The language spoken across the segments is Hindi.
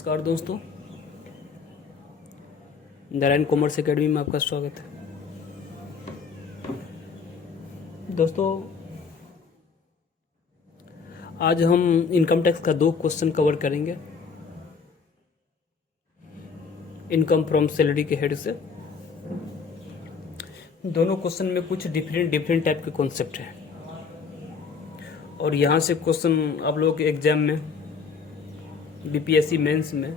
नमस्कार दोस्तों, नारायण कॉमर्स एकेडमी में आपका स्वागत है। दोस्तों, आज हम इनकम टैक्स का 2 क्वेश्चन कवर करेंगे। इनकम फ्रॉम सैलरी के हेड से दोनों क्वेश्चन में कुछ डिफरेंट टाइप के कॉन्सेप्ट हैं और यहाँ से क्वेश्चन आप लोगों के एग्जाम में बीपीएससी मेंस में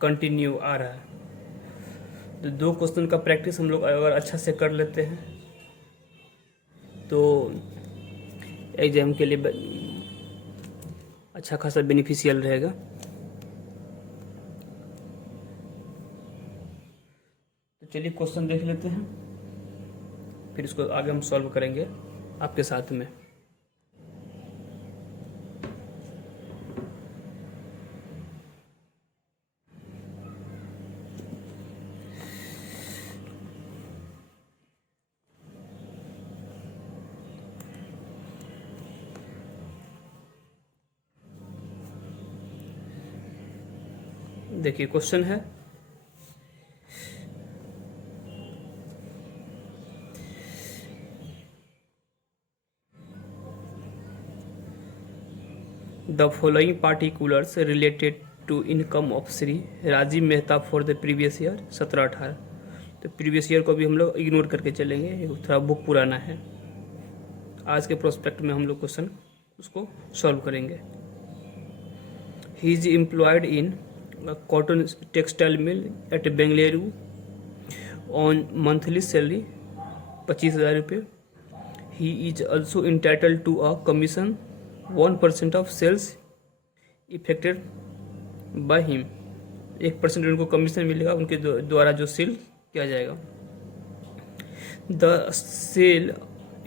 कंटिन्यू आ रहा है। तो 2 क्वेश्चन का प्रैक्टिस हम लोग अगर अच्छा से कर लेते हैं तो एग्जाम के लिए अच्छा खासा बेनिफिशियल रहेगा। तो चलिए क्वेश्चन देख लेते हैं, फिर इसको आगे हम सॉल्व करेंगे आपके साथ में। देखिए क्वेश्चन है, the following particulars related to income of Shri Rajiv Mehta for the previous year 17-18। तो प्रीवियस ईयर को भी हम लोग इग्नोर करके चलेंगे, थोड़ा बुक पुराना है। आज के प्रोस्पेक्ट में हम लोग क्वेश्चन उसको सॉल्व करेंगे। He is employed in cotton textile mill at Bengaluru on monthly salary 25,000 रुपये। He is also entitled to a commission 1% of sales effected by him. 1% उनको कमीशन मिलेगा, उनके द्वारा जो सेल किया जाएगा। The sale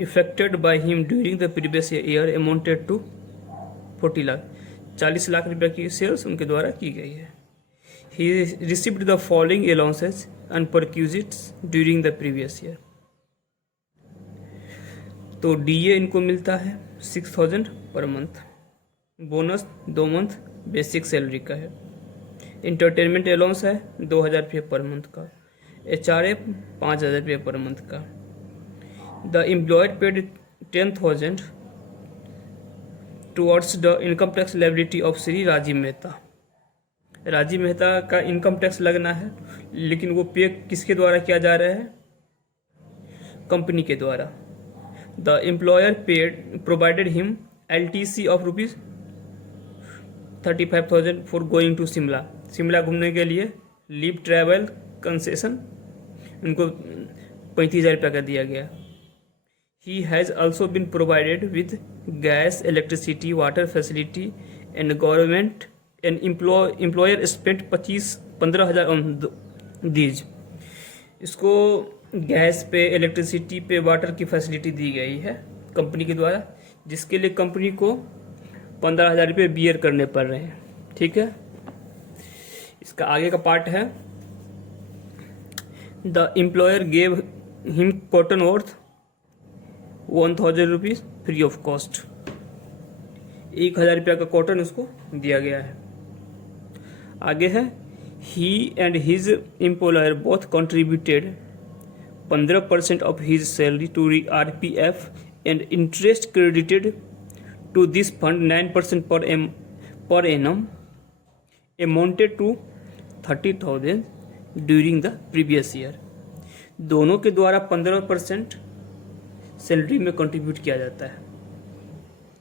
effected by him during the previous year amounted to 40 lakh. 40 lakh रुपये की सेल्स उनके द्वारा की गई है। He received the following allowances and perquisites during the previous year। तो डीए इनको मिलता है 6,000 per month, bonus 2 month basic salary का है, इंटरटेनमेंट अलाउंस है 2,000 रुपये पर मंथ का, एचआरए 5,000 रुपये पर मंथ का। The employed paid 10,000 towards the income tax liability of Shri Rajiv Mehta. Rajiv Mehta का इनकम टैक्स लगना है, लेकिन वो पे किसके द्वारा किया जा रहा है? कंपनी के द्वारा। The employer paid provided him LTC of rupees 35,000 for going to Shimla. Shimla घूमने के लिए लीव ट्रैवल कंसेशन उनको 35,000 रुपये का दिया गया। He has also been provided with gas, electricity, water facility and government an employer spent 15,000 on these. इसको गैस पे, इलेक्ट्रिसिटी पे, वाटर की फैसिलिटी दी गई है कंपनी के द्वारा, जिसके लिए कंपनी को 15,000 रुपये बियर करने पड़ रहे हैं। ठीक है, इसका आगे का पार्ट है, the employer gave him cotton worth 1,000 rupees free of cost. 1,000 रुपया का कॉटन उसको दिया गया है। आगे है, he and his employer both contributed 15% of his salary to RPF and interest credited to this fund 9% per annum amounted to 30,000 during the previous year. दोनों के द्वारा 15% सैलरी में कंट्रीब्यूट किया जाता है।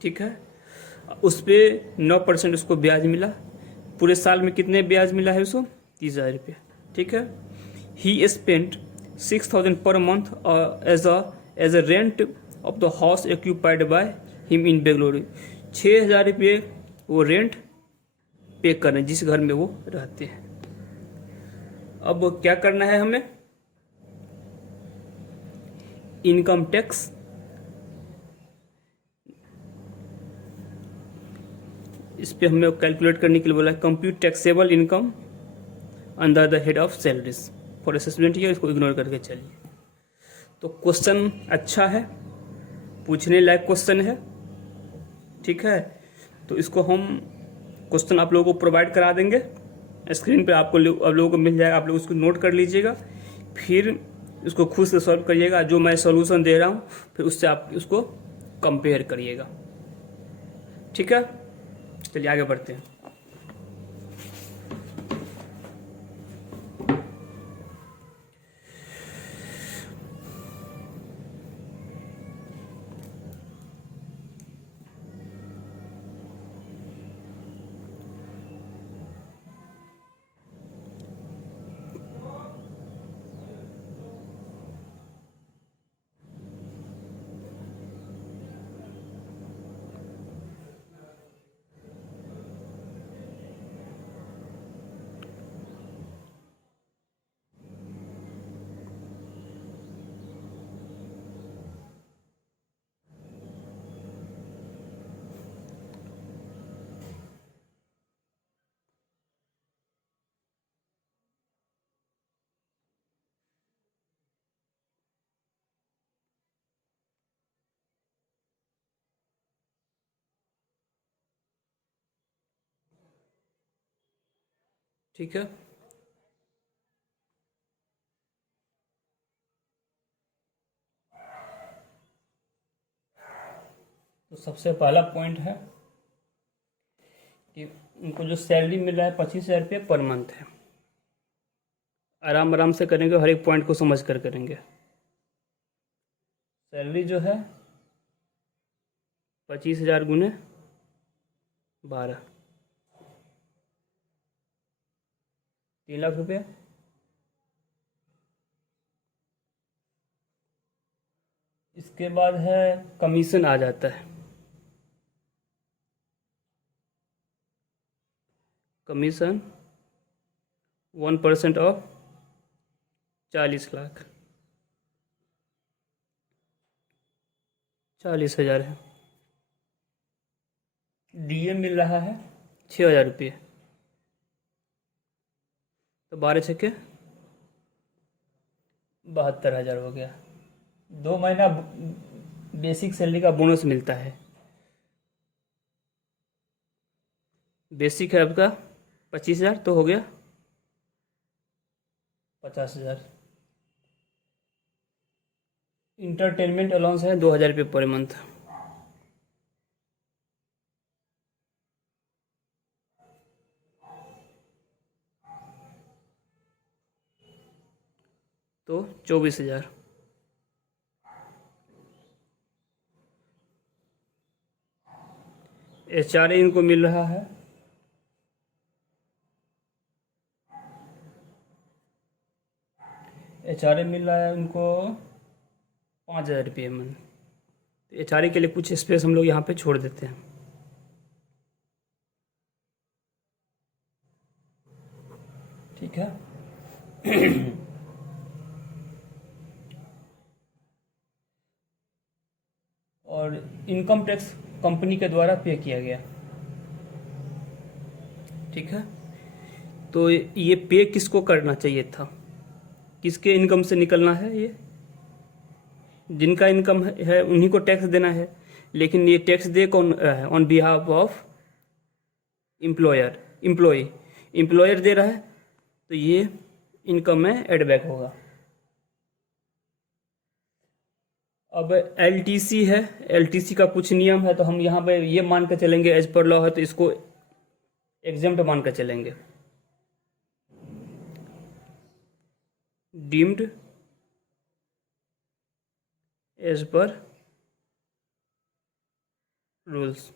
ठीक है, उस पर 9% उसको ब्याज मिला। पूरे साल में कितने ब्याज मिला है उसको? 30,000 रुपये। ठीक है, ही spent 6,000 per month as a rent of the house occupied by him in Bengaluru. 6,000 रुपये वो रेंट पे करना जिस घर में वो रहते हैं। अब क्या करना है हमें? इनकम टैक्स इस पे हमें कैलकुलेट करने के लिए बोला है। Compute taxable income under the head of salaries for assessment year. इसको इग्नोर करके चलिए। तो क्वेश्चन अच्छा है, पूछने लायक क्वेश्चन है। ठीक है, तो इसको हम क्वेश्चन आप लोगों को प्रोवाइड करा देंगे, स्क्रीन पे आप लोगों को मिल जाएगा, आप लोग उसको नोट कर लीजिएगा, फिर उसको खुद से सॉल्व करिएगा। जो मैं सॉल्यूशन दे रहा हूँ फिर उससे आप उसको कंपेयर करिएगा। ठीक है, चलिए आगे बढ़ते हैं। ठीक है, तो सबसे पहला पॉइंट है कि उनको जो सैलरी मिल रहा है 25,000 रुपये पर मंथ है। आराम आराम से करेंगे, हर एक पॉइंट को समझ कर करेंगे। सैलरी जो है 25,000 गुने 12, 3 लाख रुपये। इसके बाद है कमीशन आ जाता है। कमीशन 1% ऑफ 40 लाख, 40,000 है। डीए मिल रहा है 6,000 रुपये, तो 12 छक्के 72,000 हो गया। 2 महीना बेसिक सैलरी का बोनस मिलता है। बेसिक है आपका 25,000, तो हो गया 50,000। इंटरटेनमेंट अलाउंस है 2,000 रुपये पर मंथ। तो 24,000। HRA इनको मिल रहा है मिल रहा है उनको 5,000 रुपये मंथ। तो HRA के लिए कुछ स्पेस हम लोग यहाँ पे छोड़ देते हैं। ठीक है। और इनकम टैक्स कंपनी के द्वारा पे किया गया। ठीक है, तो ये पे किसको करना चाहिए था, किसके इनकम से निकलना है? ये जिनका इनकम है उन्हीं को टैक्स देना है, लेकिन ये टैक्स दे कौन रहा है? On behalf of employer they रहा है, तो ये इनकम में एड बैक होगा। अब LTC है, LTC का कुछ नियम है, तो हम यहाँ पे ये मान के चलेंगे एज पर लॉ है, तो इसको एग्जम्प्ट मान के चलेंगे। Deemed as per rules.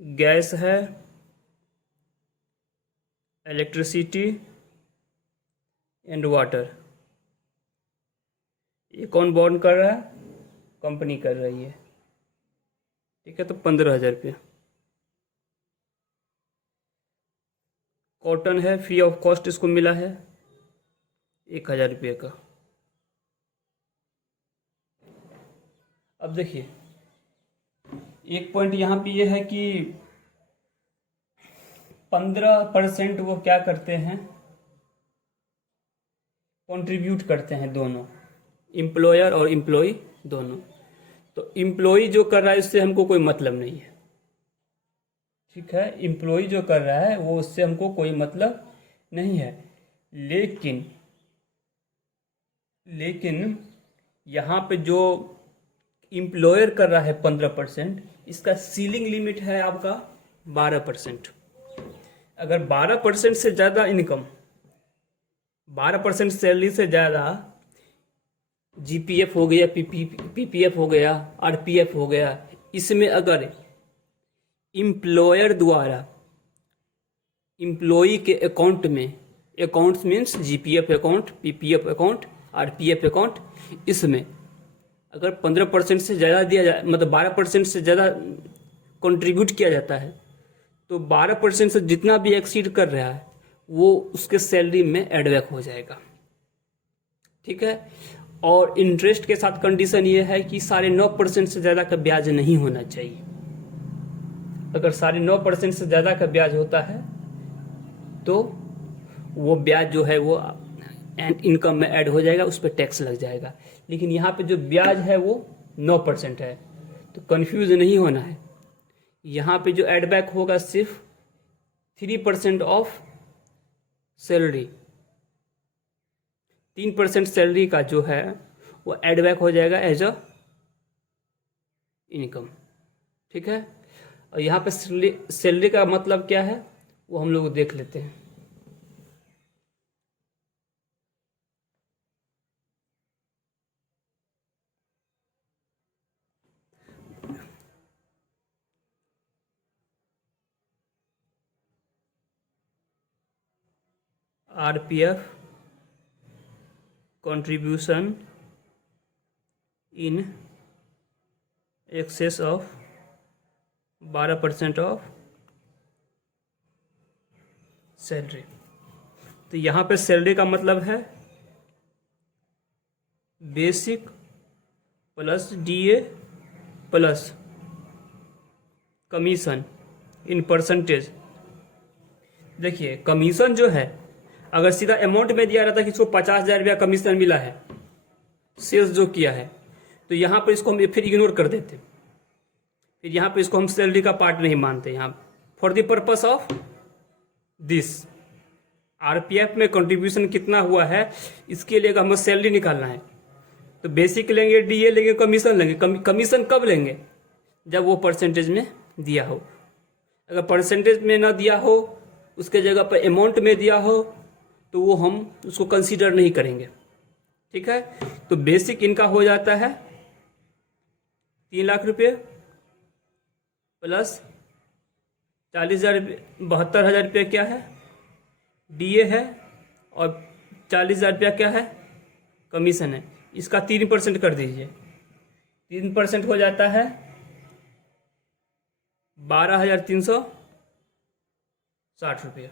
Gas है, इलेक्ट्रिसिटी एंड वाटर, ये कौन बॉन्ड कर रहा है? कंपनी कर रही है। ठीक है, तो 15,000 रुपये। कॉटन है, फ्री ऑफ कॉस्ट इसको मिला है 1,000 रुपये का। अब देखिए एक पॉइंट यहाँ पे ये है कि 15% वो क्या करते हैं, कंट्रीब्यूट करते हैं दोनों। एम्प्लॉयर और एम्प्लॉय दोनों। तो एम्प्लॉय जो कर रहा है उससे हमको कोई मतलब नहीं है, ठीक है। एम्प्लॉय जो कर रहा है वो उससे हमको कोई मतलब नहीं है। लेकिन यहाँ पे जो एम्प्लॉयर कर रहा है 15%, इसका सीलिंग लिमिट है आपका 12%। अगर 12% से ज़्यादा इनकम, 12% सैलरी से ज़्यादा जीपीएफ हो गया, पीपीएफ हो गया, आरपीएफ हो गया, इसमें अगर एम्प्लॉयर द्वारा एम्प्लॉई के अकाउंट में, accounts means GPF account, PPF account, RPF account, इसमें अगर 15% से ज़्यादा दिया जाए, मतलब 12% से ज़्यादा कंट्रीब्यूट किया जाता है, तो 12% से जितना भी एक्सीड कर रहा है वो उसके सैलरी में एडबैक हो जाएगा, ठीक है। और इंटरेस्ट के साथ कंडीशन ये है कि 9.5% से ज़्यादा का ब्याज नहीं होना चाहिए। अगर 9.5% से ज़्यादा का ब्याज होता है तो वो ब्याज जो है वो इनकम में ऐड हो जाएगा, उस पर टैक्स लग जाएगा। लेकिन यहाँ पे जो ब्याज है वो 9% है, तो कंफ्यूज नहीं होना है। यहाँ पे जो एडबैक होगा सिर्फ 3% ऑफ सैलरी, 3% सैलरी का जो है वो एडबैक हो जाएगा एज अ इनकम, ठीक है। और यहाँ पे सैलरी का मतलब क्या है वो हम लोग देख लेते हैं। RPF contribution in excess of 12% of salary. तो यहाँ पे सैलरी का मतलब है basic plus DA plus commission in percentage. देखिए कमीशन जो है, अगर सीधा अमाउंट में दिया रहता है कि इसको 50,000 रुपया कमीशन मिला है सेल्स जो किया है, तो यहाँ पर इसको हम फिर इग्नोर कर देते, फिर यहाँ पे इसको हम सैलरी का पार्ट नहीं मानते। यहाँ for the purpose of this RPF में कंट्रीब्यूशन कितना हुआ है इसके लिए हमें सैलरी निकालना है, तो बेसिक लेंगे, डीए लेंगे, कमीशन लेंगे। कमीशन कब लेंगे? जब वो परसेंटेज में दिया हो। अगर परसेंटेज में ना दिया हो, उसके जगह पर अमाउंट में दिया हो, तो वो हम उसको कंसीडर नहीं करेंगे, ठीक है। तो बेसिक इनका हो जाता है 3 लाख रुपये प्लस 40,000 रुपये, 72,000 रुपये क्या है डीए है, और 40,000 रुपया क्या है कमीशन है। इसका 3% कर दीजिए, 3% हो जाता है 12,360 रुपये,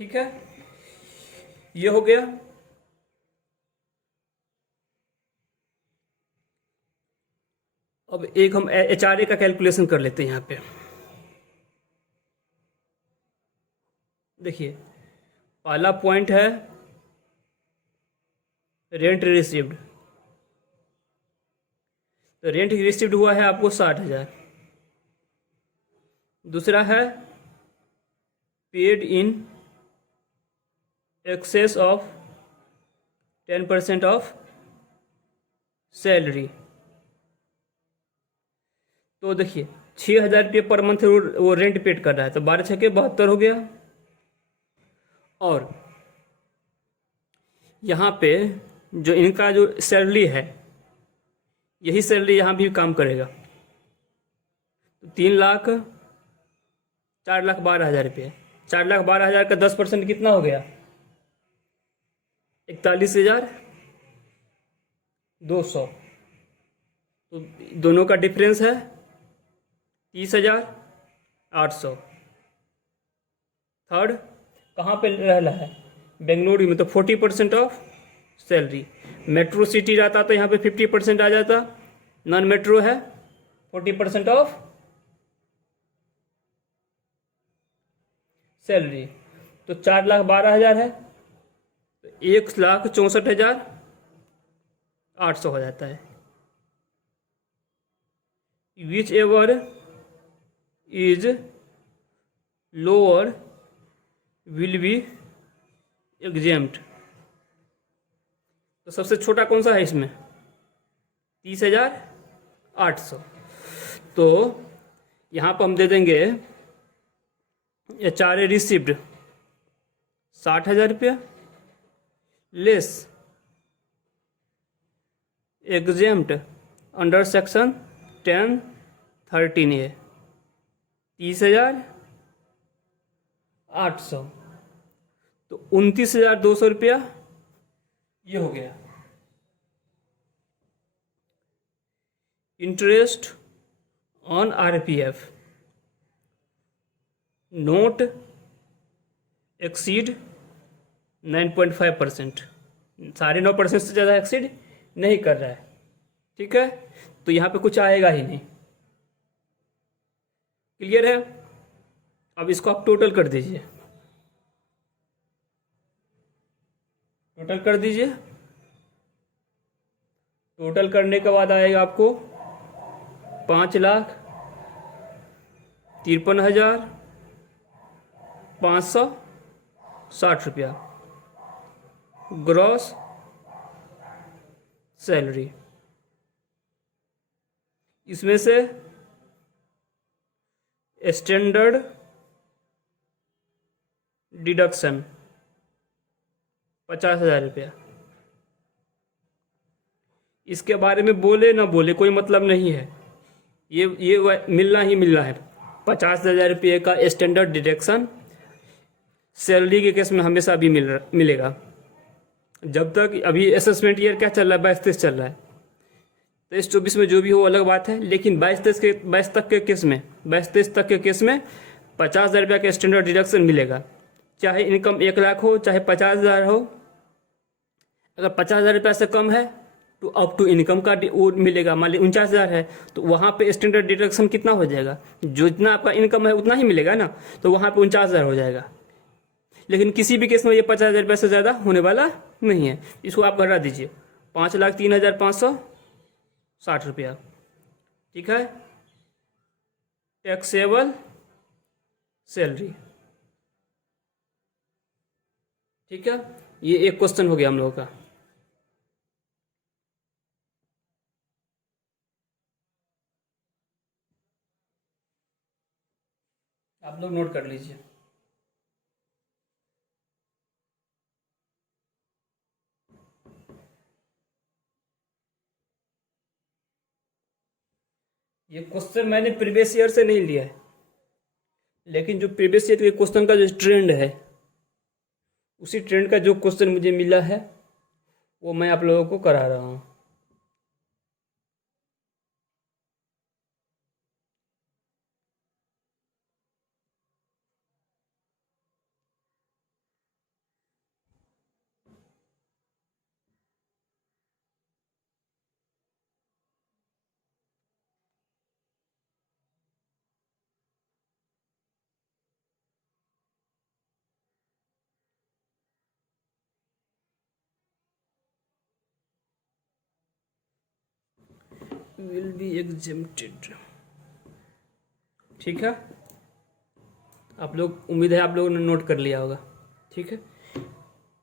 ठीक है। ये हो गया। अब एक हम एचआरए का कैलकुलेशन कर लेते हैं। यहाँ पे देखिए पहला पॉइंट है रेंट रिसीव्ड, तो रेंट रिसीव्ड हुआ है आपको 60,000। दूसरा है paid in excess of 10% of salary, तो देखिए 6,000 रुपये पर मंथ वो रेंट पेड कर रहा है, तो 12 छके 72 हो गया। और यहाँ पे जो इनका जो सैलरी है, यही सैलरी यहाँ भी काम करेगा, तो 4,12,000 रुपये, 4,12,000 का 10% कितना हो गया 41,200। तो दोनों का डिफरेंस है 30,800। थर्ड कहाँ पे रह रहा है बेंगलुरु में, तो 40% ऑफ सैलरी। मेट्रो सिटी रहता तो यहाँ पे 50% आ जाता, नॉन मेट्रो है 40% ऑफ सैलरी। तो 4,12,000 है, तो 1,64,000 800 हो जाता है। Which ever is lower will be exempt. तो सबसे छोटा कौन सा है इसमें? 30,800। तो यहाँ पर हम दे देंगे HRA रिसिप्ड 60,000 रुपया less exempt under section 10(13)A 30,800। तो 29,200 रुपया ये हो गया। Interest on RPF note exceed 9.5%, 9.5% से ज़्यादा एक्सीड नहीं कर रहा है। ठीक है, तो यहाँ पे कुछ आएगा ही नहीं। क्लियर है? अब इसको आप टोटल कर दीजिए, टोटल कर दीजिए। टोटल करने के बाद आएगा आपको 5,53,560 रुपया ग्रॉस सैलरी। इसमें से स्टैंडर्ड डिडक्शन 50,000 रुपया। इसके बारे में बोले ना बोले कोई मतलब नहीं है, ये मिलना ही मिलना है। 50,000 रुपये का स्टैंडर्ड डिडक्शन सैलरी के केस में हमेशा भी मिलेगा। जब तक अभी असेसमेंट ईयर क्या चल रहा है, 22-23 चल रहा है। 23-24 में जो भी हो अलग बात है, लेकिन 22-23 तक के केस में 22-23 तक के केस में 50,000 रुपया का स्टैंडर्ड डिडक्शन मिलेगा। चाहे इनकम 1 लाख हो, चाहे 50,000 हो। अगर 50,000 रुपया से कम है तो अप टू इनकम का वो मिलेगा। मान ली 49,000 है तो वहाँ पे स्टैंडर्ड डिडक्शन कितना हो जाएगा? जो जितना आपका इनकम है उतना ही मिलेगा ना, तो वहाँ पे 49,000 हो जाएगा। लेकिन किसी भी केस में ये 50,000 रुपये से ज़्यादा होने वाला नहीं है। इसको आप घटा दीजिए, 5,03,560 रुपया। ठीक है, टैक्सेबल सैलरी। ठीक है, ये एक क्वेश्चन हो गया हम लोगों का। आप लोग नोट कर लीजिए। ये क्वेश्चन मैंने प्रीवियस ईयर से नहीं लिया है, लेकिन जो प्रीवियस ईयर के क्वेश्चन का जो ट्रेंड है, उसी ट्रेंड का जो क्वेश्चन मुझे मिला है वो मैं आप लोगों को करा रहा हूँ। Will be exempted. ठीक है, आप लोग, उम्मीद है आप लोगों ने नोट कर लिया होगा। ठीक है,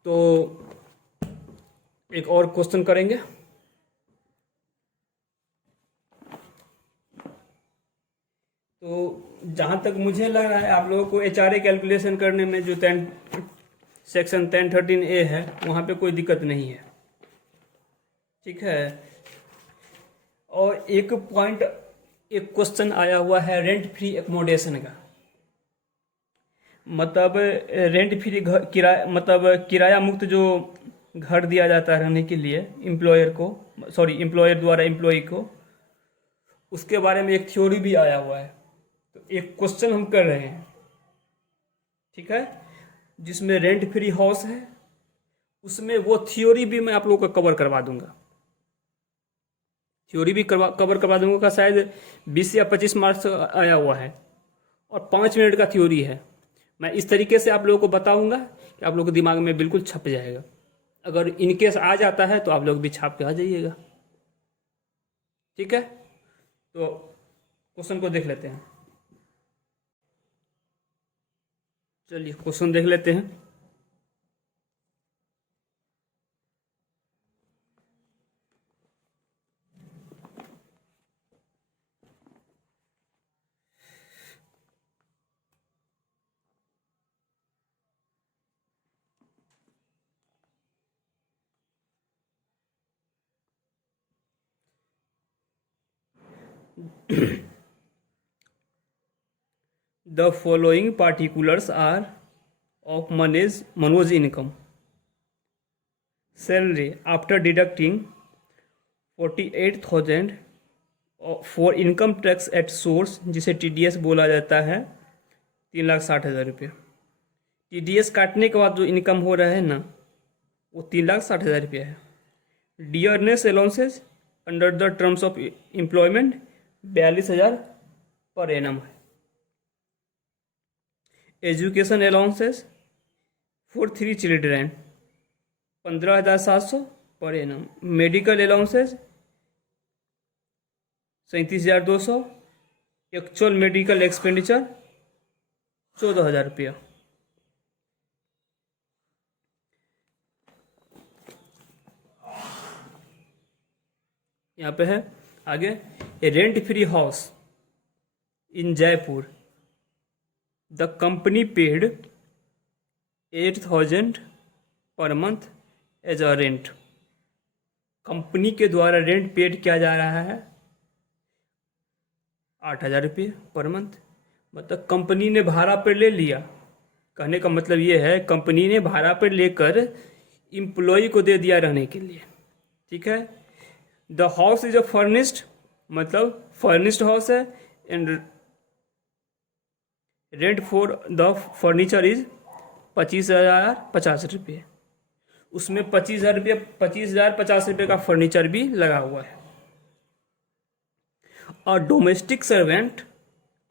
तो एक और क्वेश्चन करेंगे। तो जहाँ तक मुझे लग रहा है आप लोगों को HRA कैलकुलेशन करने में जो सेक्शन 10(13)A है वहाँ पे कोई दिक्कत नहीं है। ठीक है, और एक क्वेश्चन आया हुआ है रेंट फ्री एकोमोडेशन का। मतलब रेंट फ्री किराया, मतलब किराया मुक्त जो घर दिया जाता है रहने के लिए एम्प्लॉयर द्वारा एम्प्लॉय को, उसके बारे में एक थ्योरी भी आया हुआ है। तो एक क्वेश्चन हम कर रहे हैं, ठीक है, जिसमें रेंट फ्री हाउस है, उसमें वो थ्योरी भी मैं आप लोगों को कवर करवा दूंगा। थ्योरी भी कवर करवा दूंगा का शायद 20 या 25 मार्क्स आया हुआ है और 5 मिनट का थ्योरी है। मैं इस तरीके से आप लोगों को बताऊंगा कि आप लोगों के दिमाग में बिल्कुल छप जाएगा। अगर इनकेस आ जाता है तो आप लोग भी छाप के आ जाइएगा। ठीक है, तो क्वेश्चन को देख लेते हैं। चलिए क्वेश्चन देख लेते हैं। The following particulars are of Manoj income. Salary after deducting 48,000 for income tax at source, जिसे TDS बोला जाता है, 3,60,000 रुपये। TDS काटने के बाद जो इनकम हो रहा है ना, वो 3,60,000 रुपये है। Dearness allowances under the terms of employment 42,000 per annum है। Education allowances for 3 children 15,700 per annum. Medical allowances 37,200। Actual medical expenditure 14,000 रुपया। यहाँ पे है आगे, rent free house in Jaipur, the company paid 8,000 per month as a rent. Company के द्वारा रेंट पेड किया जा रहा है 8,000 रुपये पर मंथ। मतलब कंपनी ने भाड़ा पर ले लिया। कहने का मतलब ये है, कंपनी ने भाड़ा पर लेकर एम्प्लॉय को दे दिया रहने के लिए। ठीक है। The house is a furnished, मतलब फर्निश्ड हाउस है। And rent for the furniture is 25,050 रुपये। उसमें 25,050 रुपये का फर्नीचर भी लगा हुआ है। A domestic servant,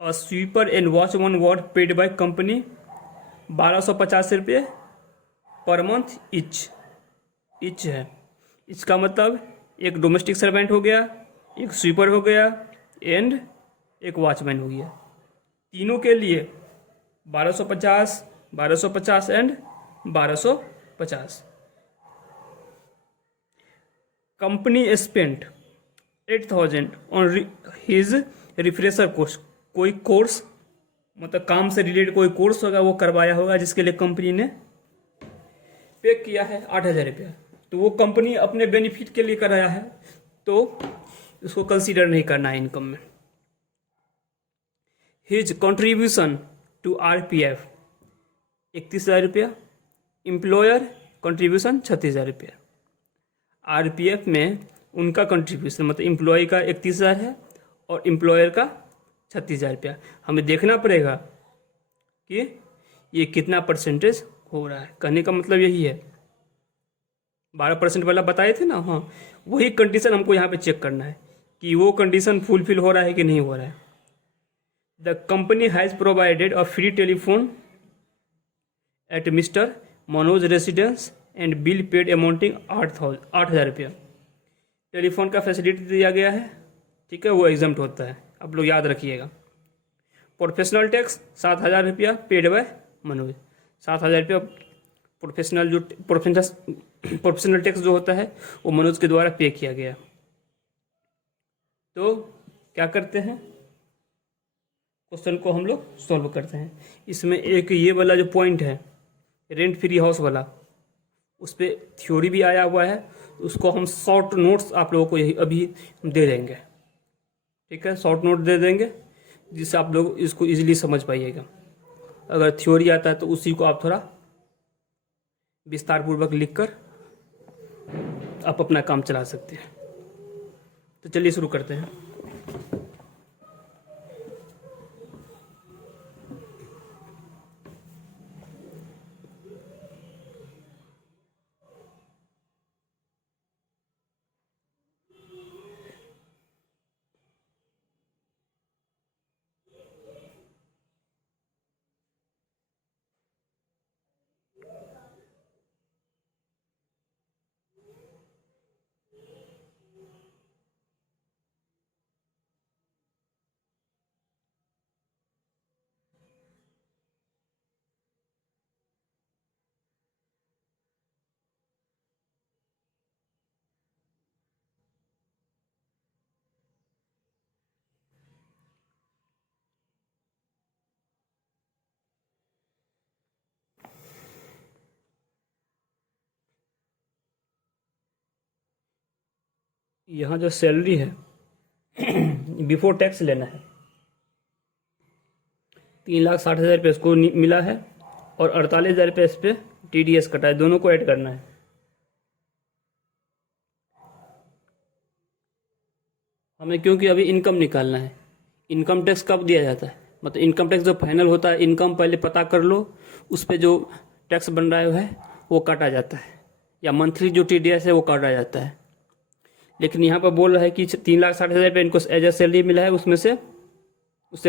a sweeper and watchman were paid by company 1,250 रुपये पर मंथ इच है। इसका मतलब एक डोमेस्टिक सर्वेंट हो गया, एक स्वीपर हो गया एंड एक वॉचमैन हो गया। तीनों के लिए 1,250, 1,250 and 1,250। Company spent 8,000 on his refresher course. कोई कोर्स, मतलब काम से रिलेटेड कोई कोर्स होगा वो करवाया होगा, जिसके लिए कंपनी ने पे किया है 8,000 रुपया। तो वो कंपनी अपने बेनिफिट के लिए कराया है, तो उसको कंसीडर नहीं करना है इनकम में। हिज कंट्रीब्यूशन टू RPF 31,000 रुपया। एम्प्लॉयर कंट्रीब्यूशन 36,000 रुपया। RPF में उनका कंट्रीब्यूशन, मतलब एम्प्लॉय का 31,000 है और एम्प्लॉयर का 36,000 रुपया। हमें देखना पड़ेगा कि ये कितना परसेंटेज हो रहा है। कहने का मतलब यही है, 12% वाला बताए थे ना, हाँ, वही कंडीशन हमको यहाँ पे चेक करना है कि वो कंडीशन फुलफिल हो रहा है कि नहीं हो रहा है। The company has provided a free telephone at mister Manoj residence and bill paid amounting 8,000 रुपया। टेलीफोन का फैसिलिटी दिया गया है। ठीक है, वो एग्जाम्प्ट होता है, आप लोग याद रखिएगा। प्रोफेशनल टैक्स 7,000 रुपया पेड बाय मनोज। 7,000 रुपया प्रोफेशनल टैक्स जो होता है वो मनोज के द्वारा पे किया गया। तो क्या करते हैं, क्वेश्चन को हम लोग सॉल्व करते हैं। इसमें एक ये वाला जो पॉइंट है रेंट फ्री हाउस वाला, उस पर थ्योरी भी आया हुआ है। उसको हम शॉर्ट नोट्स आप लोगों को यही अभी दे देंगे। ठीक है, शॉर्ट नोट दे देंगे जिससे आप लोग इसको इजीली समझ पाइएगा। अगर थ्योरी आता है तो उसी को आप थोड़ा विस्तार पूर्वक लिखकर आप अपना काम चला सकते हैं। तो चलिए शुरू करते हैं। यहाँ जो सैलरी है बिफोर टैक्स लेना है, 3,60,000 रुपये इसको मिला है और 48,000 रुपये इस पर TDS कटा है, दोनों को ऐड करना है। हमें क्योंकि अभी इनकम निकालना है। इनकम टैक्स कब दिया जाता है, मतलब इनकम टैक्स जो फाइनल होता है, इनकम पहले पता कर लो, उस पर जो टैक्स बन रहा है वो काटा जाता है, या मंथली जो TDS है वो काटा जाता है। लेकिन यहाँ पर बोल रहा है कि 3,60,000 रुपये इनको एज ए सैलरी मिला है, उससे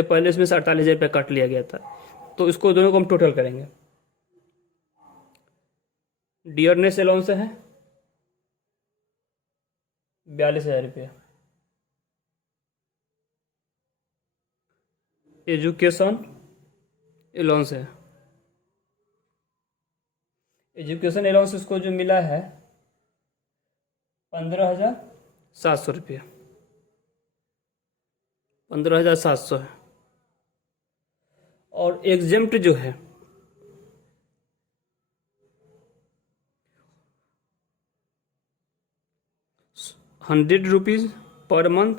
पहले उसमें से 48,000 रुपये काट लिया गया था। तो इसको दोनों को हम टोटल करेंगे। डियरनेस अलाउंस है 42,000 रुपये, एजुकेशन अलाउंस है, एजुकेशन अलाउंस इसको जो मिला है 15,700 रुपये, 15,700 है। और एग्जेम्प्ट जो है ₹100 पर मंथ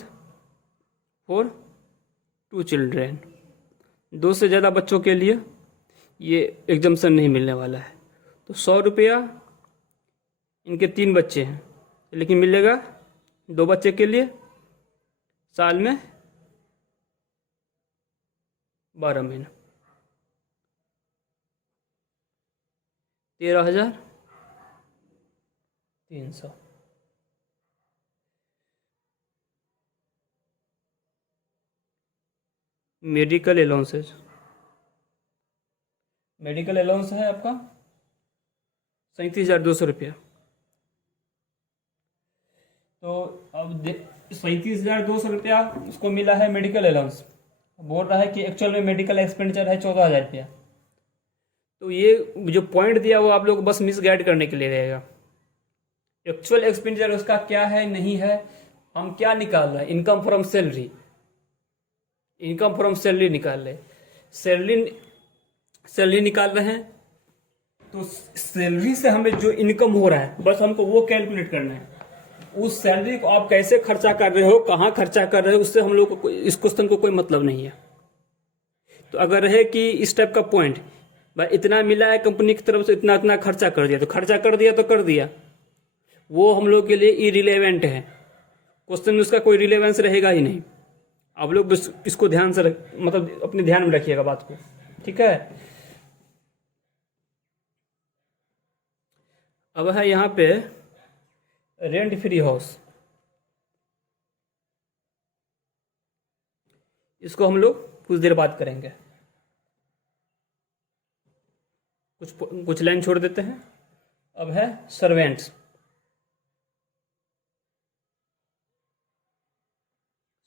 फॉर 2 चिल्ड्रेन, 2 से ज़्यादा बच्चों के लिए ये एग्जम्पशन नहीं मिलने वाला है। तो 100 रुपया, इनके 3 बच्चे हैं लेकिन मिलेगा 2 बच्चे के लिए, साल में 12 महीना, 13,300। मेडिकल अलाउंसेज, मेडिकल अलाउंस है आपका 37,200 रुपया। तो अब 37,200 रुपया उसको मिला है मेडिकल अलाउंस। बोल रहा है कि एक्चुअल में मेडिकल एक्सपेंडिचर है 14,000 रुपया। तो ये जो पॉइंट दिया वो आप लोग बस मिस गाइड करने के लिए रहेगा। एक्चुअल एक्सपेंडिचर उसका क्या है नहीं है, हम क्या निकाल रहे हैं, income from salary, income from salary निकाल रहे, सैलरी निकाल रहे हैं। तो सैलरी से हमें जो इनकम हो रहा है बस हमको वो कैलकुलेट करना है। उस सैलरी को आप कैसे खर्चा कर रहे हो, कहाँ खर्चा कर रहे हो, उससे हम लोग को इस क्वेश्चन को कोई मतलब नहीं है। तो अगर रहे कि इस टाइप का पॉइंट, भाई इतना मिला है कंपनी की तरफ से, इतना इतना खर्चा कर दिया, तो खर्चा कर दिया तो कर दिया, वो हम लोग के लिए इरिलेवेंट है। क्वेश्चन में उसका कोई रिलेवेंस रहेगा ही नहीं। आप लोग इसको ध्यान से मतलब अपने ध्यान में रखिएगा बात को, ठीक है। अब है यहाँ पे रेंट फ्री हाउस, इसको हम लोग कुछ देर बाद करेंगे, कुछ लाइन छोड़ देते हैं। अब है सर्वेंट्स,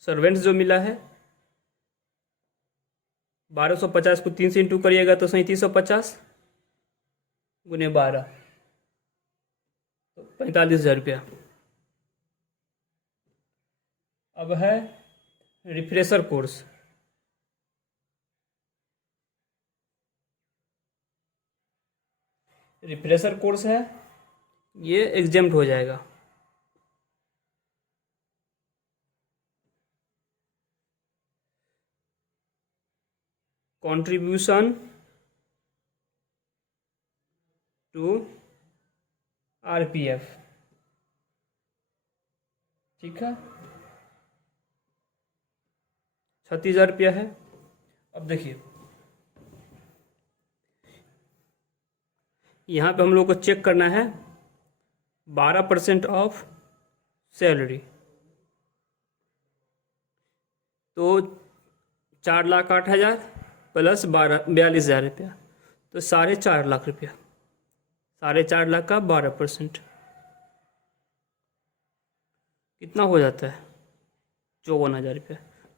सर्वेंट्स जो मिला है 1250 को 3 से इंटू करिएगा तो 3750 गुने 12, 45,000 रुपया। अब है रिफ्रेशर कोर्स, रिफ्रेशर कोर्स है, ये एग्जेम्प्ट हो जाएगा। कंट्रीब्यूशन टू RPF, ठीक है, 36,000 रुपया है। अब देखिए यहाँ पे हम लोग को चेक करना है 12% ऑफ सैलरी, तो 4,08,000 प्लस 42,000 रुपया, तो 4.5 लाख रुपया, 4.5 लाख का 12% कितना हो जाता है 54,000 रुपया।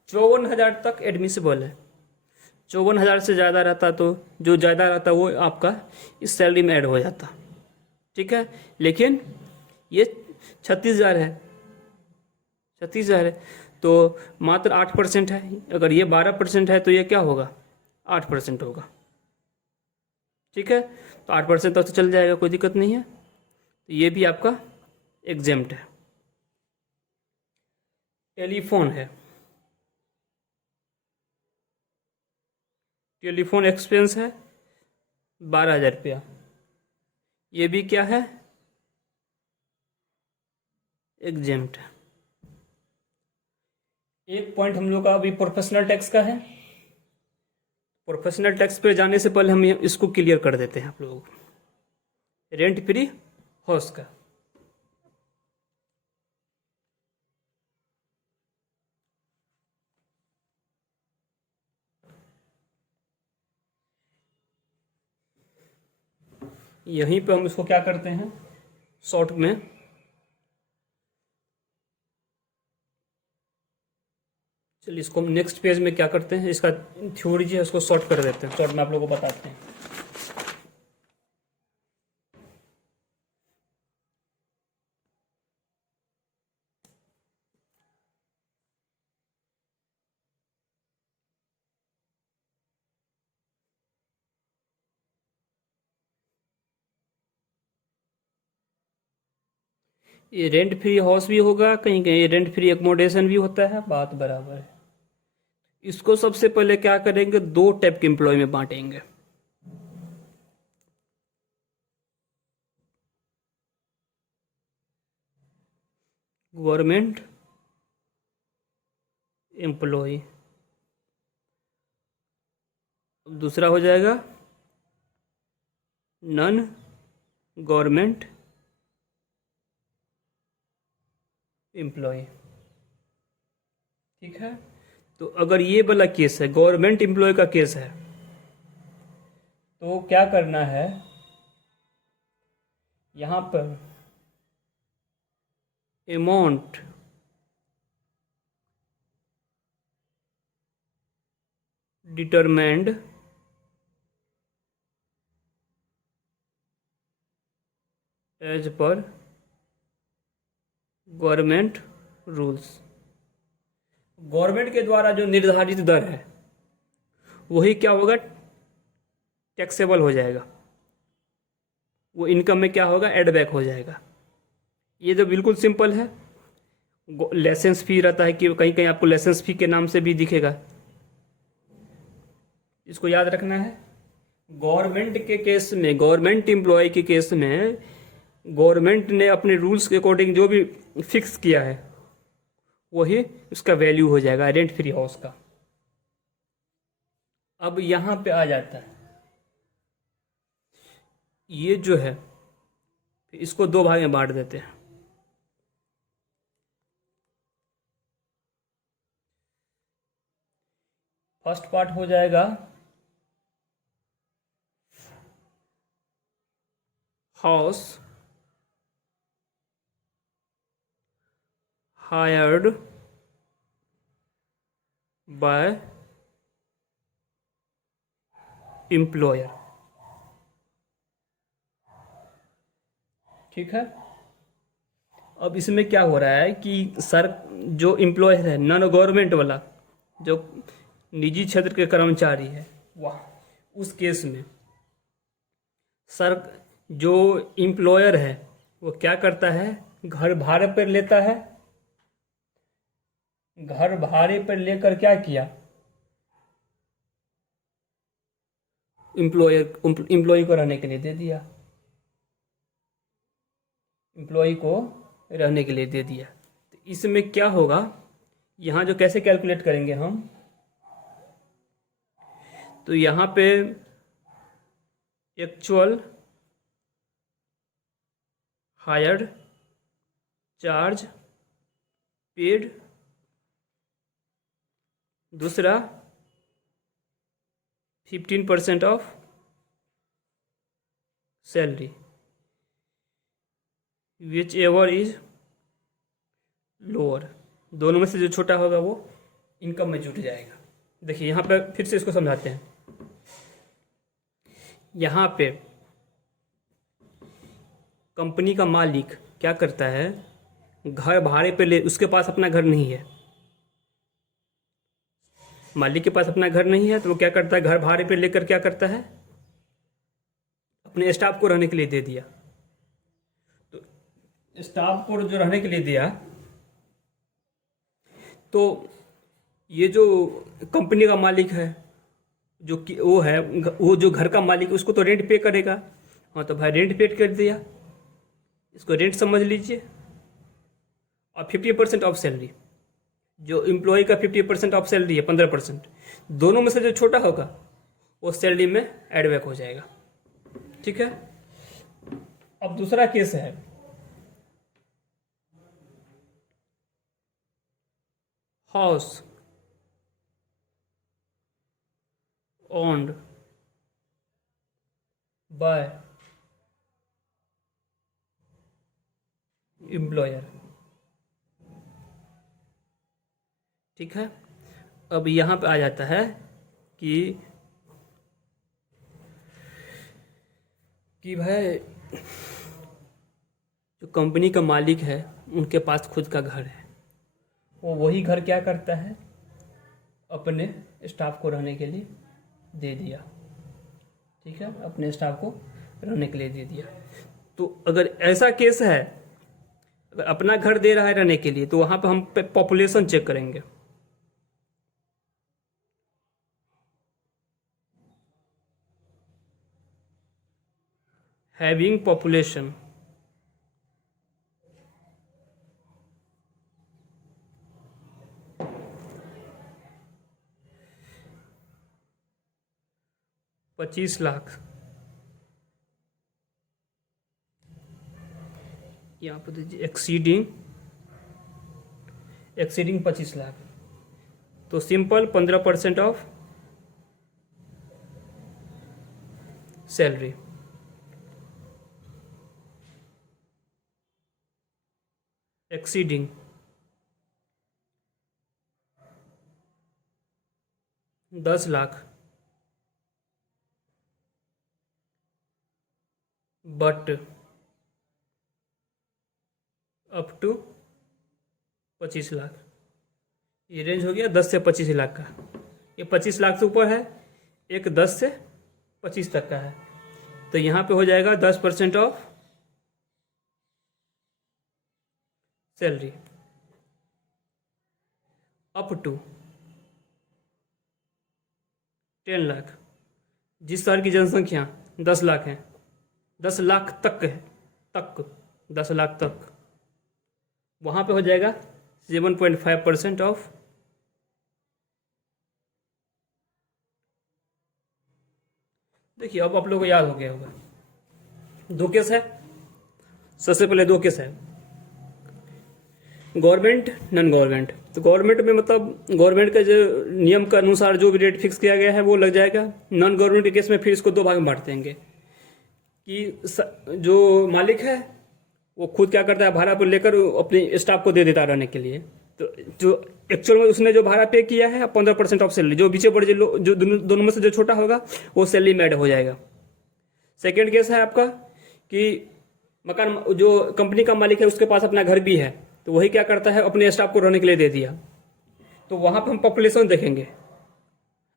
54,000 तक एडमिसिबल है, 54,000 से ज़्यादा रहता तो जो ज़्यादा रहता वो आपका इस सैलरी में ऐड हो जाता, ठीक है। लेकिन ये 36,000 है, 36,000 है, तो मात्र 8% है। अगर ये 12% है तो ये क्या होगा 8% होगा, ठीक है। तो 8% तक तो चल जाएगा, कोई दिक्कत नहीं है। तो ये भी आपका एग्जेम्प्ट है। टेलीफोन है, टेलीफोन एक्सपेंस है 12,000 रुपया। ये भी क्या है, एग्जेम्प्ट है। एक पॉइंट हम लोग का अभी प्रोफेशनल टैक्स का है। प्रोफेशनल टैक्स पे जाने से पहले हम इसको क्लियर कर देते हैं आप लोगों को, रेंट फ्री हाउस का। यहीं पे हम इसको क्या करते हैं शॉर्ट में, चलिए इसको हम नेक्स्ट पेज में क्या करते हैं, इसका थ्योरी जो है उसको शॉर्ट कर देते हैं, शॉर्ट में आप लोगों को बताते हैं। ये रेंट फ्री हाउस भी होगा, कहीं कहीं रेंट फ्री एकोमोडेशन भी होता है, बात बराबर है। इसको सबसे पहले क्या करेंगे, दो टाइप के एम्प्लॉय में बांटेंगे। गवर्नमेंट एम्प्लॉय, दूसरा हो जाएगा नॉन गवर्नमेंट एम्प्लॉय। ठीक है, तो अगर ये वाला केस है, गवर्नमेंट एम्प्लॉय का केस है, तो क्या करना है, यहां पर amount determined as per government rules. Government के द्वारा जो निर्धारित दर है वही क्या होगा, टैक्सेबल हो जाएगा, वो इनकम में क्या होगा, एड बैक हो जाएगा। ये तो बिल्कुल सिंपल है। लाइसेंस फी रहता है कि कहीं कहीं आपको लाइसेंस फी के नाम से भी दिखेगा, इसको याद रखना है। गवर्नमेंट के केस में, गवर्नमेंट एम्प्लॉय के केस में, गवर्नमेंट ने अपने रूल्स के अकॉर्डिंग जो भी फिक्स किया है वही उसका वैल्यू हो जाएगा रेंट फ्री हाउस का। अब यहां पे आ जाता है, ये जो है इसको दो भाग में बांट देते हैं। फर्स्ट पार्ट हो जाएगा हाउस हायर्ड बाय एम्प्लॉयर। ठीक है, अब इसमें क्या हो रहा है कि सर जो एम्प्लॉयर है नॉन गवर्नमेंट वाला, जो निजी क्षेत्र के कर्मचारी है, वाह, उस केस में सर जो एम्प्लॉयर है वो क्या करता है, घर भाड़े पर लेता है, घर भाड़े पर लेकर क्या किया, एम्प्लॉय को रहने के लिए दे दिया, एम्प्लॉय को रहने के लिए दे दिया। तो इसमें क्या होगा, यहाँ जो कैसे कैलकुलेट करेंगे हम, तो यहाँ पे एक्चुअल हायर्ड चार्ज पेड, दूसरा 15% of salary, which ever is lower. दोनों में से जो छोटा होगा वो इनकम में जुट जाएगा। देखिए यहाँ पे फिर से इसको समझाते हैं। यहाँ पे कंपनी का मालिक क्या करता है, घर भाड़े पे ले, उसके पास अपना घर नहीं है, मालिक के पास अपना घर नहीं है, तो वो क्या करता है, घर भाड़े पे लेकर क्या करता है, अपने स्टाफ को रहने के लिए दे दिया। तो स्टाफ को जो रहने के लिए दिया, तो ये जो कंपनी का मालिक है, जो कि वो है, वो जो घर का मालिक है, उसको तो रेंट पे करेगा। हाँ, तो भाई रेंट पे कर दिया, इसको रेंट समझ लीजिए। और 50% ऑफ सैलरी, जो एम्प्लॉय का 50% ऑफ सैलरी है, 15%, दोनों में से जो छोटा होगा वो सैलरी में एड बैक हो जाएगा। ठीक है। अब दूसरा केस है, हाउस ओन्ड बाय एम्प्लॉयर। ठीक है। अब यहाँ पे आ जाता है कि भाई जो कंपनी का मालिक है उनके पास खुद का घर है, वो वही घर क्या करता है, अपने स्टाफ को रहने के लिए दे दिया। ठीक है, अपने स्टाफ को रहने के लिए दे दिया। तो अगर ऐसा केस है, अगर अपना घर दे रहा है रहने के लिए, तो वहाँ पे हम पॉपुलेशन चेक करेंगे। हैविंग पॉपुलेशन, ₹25,00,000, यहाँ पर दीजिए एक्सीडिंग 25,00,000, तो simple 15% of salary. Exceeding 10,00,000 but up to 25,00,000। ये रेंज हो गया 10 से 25,00,000 का। ये 25,00,000 से ऊपर है, एक 10 से 25 तक का है। तो यहाँ पे हो जाएगा 10% ऑफ सैलरी अप टू 10,00,000। जिस शहर की जनसंख्या 10,00,000 है, 10,00,000 तक है, 10,00,000 तक, वहाँ पे हो जाएगा 7.5% ऑफ देखिए। अब आप लोगों को याद हो गया होगा, दो केस है। सबसे पहले दो केस है, गवर्नमेंट नॉन गवर्नमेंट। तो गवर्नमेंट में मतलब गवर्नमेंट का जो नियम के अनुसार जो भी रेट फिक्स किया गया है वो लग जाएगा। नॉन गवर्नमेंट के केस में फिर इसको दो भाग में बांट देंगे कि जो मालिक है वो खुद क्या करता है, भाड़ा पर लेकर अपने स्टाफ को दे देता है रहने के लिए। तो जो एक्चुअल में उसने जो भाड़ा पे किया है 15% ऑफ सैलरी, जो बीचे पड़े जो दोनों में से जो छोटा होगा वो सैलरी में ऐड हो जाएगा। सेकेंड केस है आपका कि मकान जो कंपनी का मालिक है उसके पास अपना घर भी है, तो वही क्या करता है, अपने स्टाफ को रहने के लिए दे दिया। तो वहाँ पर हम पॉपुलेशन देखेंगे,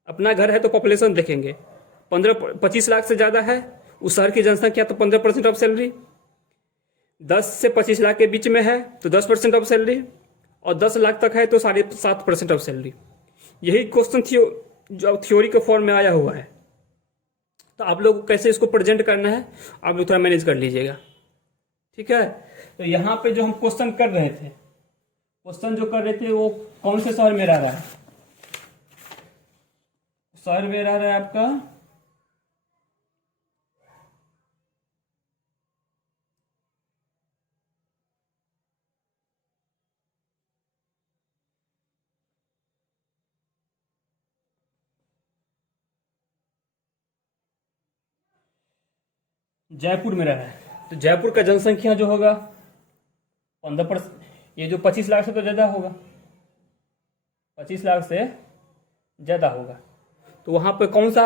अपना घर है तो पॉपुलेशन देखेंगे। 25,00,000 से ज़्यादा है उस शहर की जनसंख्या तो 15% ऑफ सैलरी, 10 से 25,00,000 के बीच में है तो 10% ऑफ सैलरी, और 10,00,000 तक है तो 7.5% ऑफ सैलरी। यही क्वेश्चन जो थ्योरी के फॉर्म में आया हुआ है। तो आप लोग कैसे इसको प्रेजेंट करना है आप लोग थोड़ा मैनेज कर लीजिएगा। ठीक है। तो यहाँ पे जो हम क्वेश्चन कर रहे थे, वो कौन से शहर में रह रहा है? शहर में रह रहा है आपका जयपुर में रह रहा है। तो जयपुर का जनसंख्या जो होगा 15%, ये जो 25,00,000 से तो ज़्यादा होगा, 25,00,000 से ज़्यादा होगा। तो वहाँ पे कौन सा,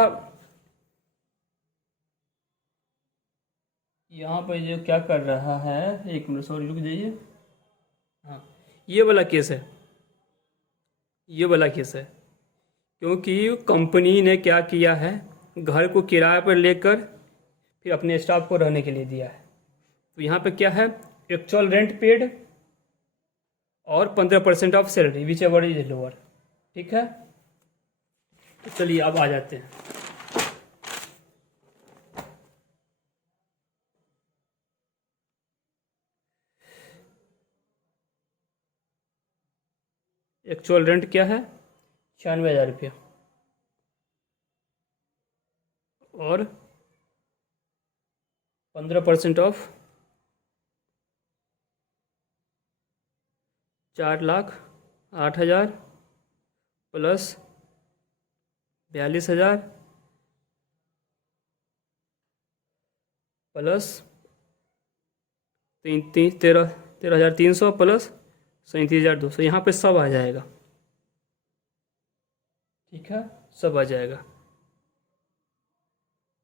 यहाँ पे जो क्या कर रहा है, एक मिनट सॉरी रुक जाइए। हाँ, ये वाला केस है, ये वाला केस है, क्योंकि कंपनी ने क्या किया है, घर को किराए पर लेकर फिर अपने स्टाफ को रहने के लिए दिया है। तो यहाँ पे क्या है, एक्चुअल रेंट पेड और 15% of salary which ever is lower. ठीक है, तो चलिए अब आ जाते हैं। एक्चुअल रेंट क्या है, 96,000 रुपया, और 15% ऑफ 4,08,000 प्लस 42,000 प्लस 13,300 प्लस 37,200, यहाँ पे सब आ जाएगा। ठीक है, सब आ जाएगा,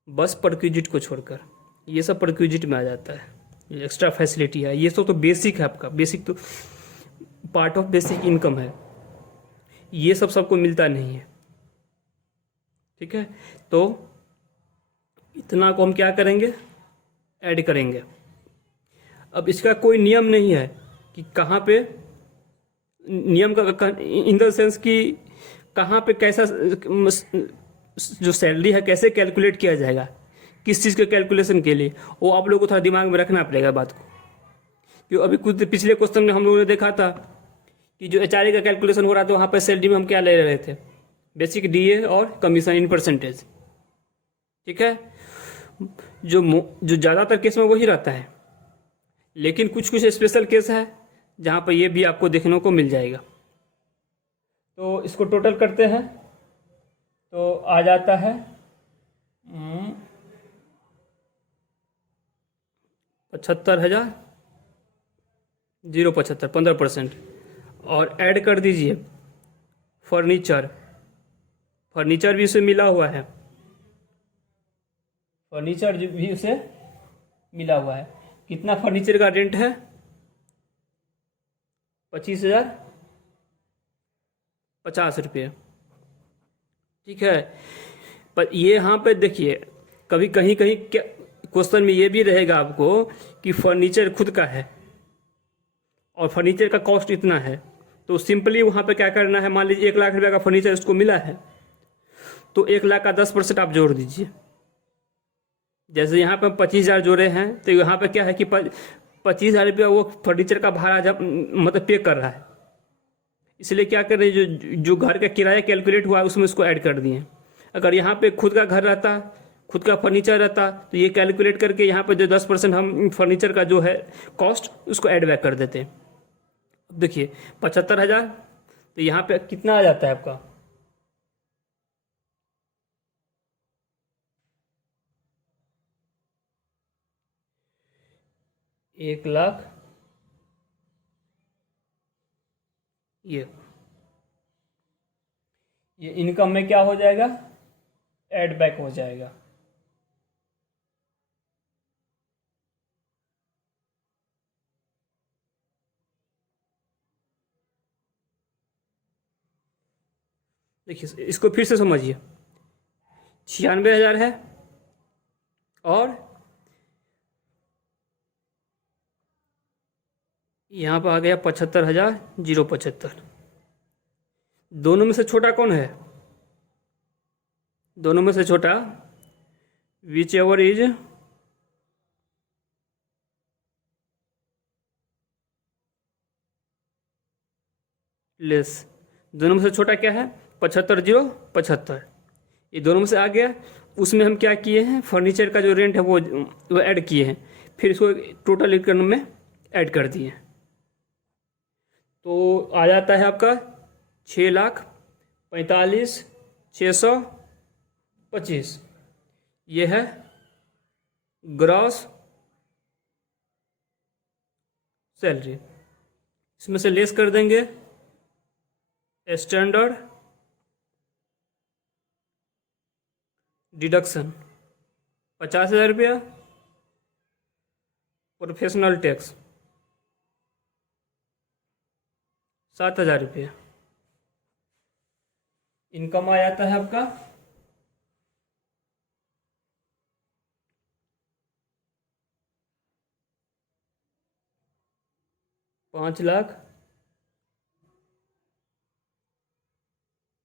बस परक्विजिट को छोड़कर। ये सब परक्विजिट में आ जाता है, ये एक्स्ट्रा फैसिलिटी है। ये सब तो बेसिक है, आपका बेसिक तो पार्ट ऑफ बेसिक इनकम है, ये सब सबको मिलता नहीं है। ठीक है, तो इतना को हम क्या करेंगे, ऐड करेंगे। अब इसका कोई नियम नहीं है कि कहाँ पे, नियम का इन द सेंस कि कहाँ पे कैसा जो सैलरी है कैसे कैलकुलेट किया जाएगा, किस चीज़ के कैलकुलेशन के लिए, वो आप लोगों को थोड़ा दिमाग में रखना पड़ेगा बात को। क्यों, अभी कुछ पिछले क्वेश्चन में हम लोगों ने देखा था कि जो एचआरए का कैलकुलेशन हो रहा था, वहाँ पर सैलरी में हम क्या ले रहे थे, बेसिक डीए और कमीशन इन परसेंटेज। ठीक है, जो ज़्यादातर केस में वही रहता है, लेकिन कुछ कुछ स्पेशल केस है जहाँ पर ये भी आपको देखने को मिल जाएगा। तो इसको टोटल करते हैं तो आ जाता है 75,075, 15%, और ऐड कर दीजिए फर्नीचर। फर्नीचर भी उसे मिला हुआ है, फर्नीचर भी उसे मिला हुआ है। कितना फर्नीचर का रेंट है, 25,050 रुपये। ठीक है, पर ये यहाँ पे देखिए, कभी कहीं कहीं क्वेश्चन में ये भी रहेगा आपको कि फर्नीचर खुद का है और फर्नीचर का कॉस्ट इतना है, तो सिंपली वहाँ पे क्या करना है, मान लीजिए 1,00,000 रुपये का फर्नीचर उसको मिला है, तो 1,00,000 का 10% आप जोड़ दीजिए। जैसे यहाँ पे 25,000 जोड़े हैं, तो यहाँ पे क्या है कि 25,000 रुपया वो फर्नीचर का भाड़ा जब मतलब पे कर रहा है, इसलिए क्या कर रहे हैं, जो घर का किराया कैलकुलेट हुआ है उसमें उसको ऐड कर दिए। अगर यहाँ पे खुद का घर रहता, खुद का फर्नीचर रहता, तो ये कैलकुलेट करके यहाँ पे जो 10% हम फर्नीचर का जो है कॉस्ट उसको ऐड बैक कर देते। अब देखिए 75,000, तो यहाँ पे कितना आ जाता है आपका, एक लाख, ये इनकम में क्या हो जाएगा, ऐड बैक हो जाएगा। देखिए इसको फिर से समझिए, 96,000 है और यहाँ पर आ गया 75,075। दोनों में से छोटा कौन है, दोनों में से छोटा विच एवर इज लेस। दोनों में से छोटा क्या है, 75,075। ये दोनों में से आ गया, उसमें हम क्या किए हैं, फर्नीचर का जो रेंट है वो ऐड किए हैं, फिर इसको टोटल इनकम में ऐड कर दिए। तो आ जाता है आपका 6,45,625। ये है ग्रॉस सैलरी। इसमें से लेस कर देंगे स्टैंडर्ड डिडक्शन 50,000 रुपया, प्रोफेशनल टैक्स 7,000 रुपया। इनकम आ जाता है आपका 5,00,000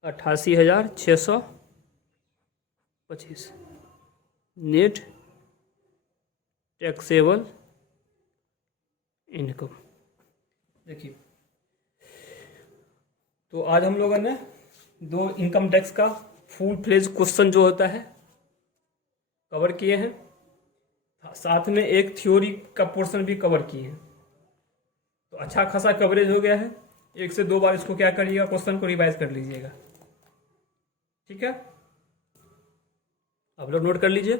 88,625 नेट टैक्सेबल इनकम। देखिए, तो आज हम लोगों ने दो इनकम टैक्स का फुल फ्लेज क्वेश्चन जो होता है कवर किए हैं, साथ में एक थ्योरी का पोर्शन भी कवर किए हैं। तो अच्छा खासा कवरेज हो गया है। 1 से 2 बार इसको क्या करिएगा, क्वेश्चन को रिवाइज कर लीजिएगा। ठीक है, आप लोग नोट कर लीजिए।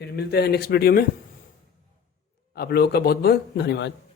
फिर मिलते हैं नेक्स्ट वीडियो में। आप लोगों का बहुत बहुत धन्यवाद।